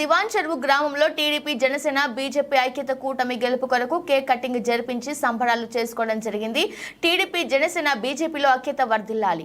దివాన్ చెరువు గ్రామంలో TDP Janasena BJP ఐక్యత కూటమి గెలుపు కొరకు కేక్ కటింగ్ జరిపించి సంబరాలు చేసుకోవడం జరిగింది. టీడీపీ జనసేన బీజేపీలో ఐక్యత వర్ధిల్లాలి.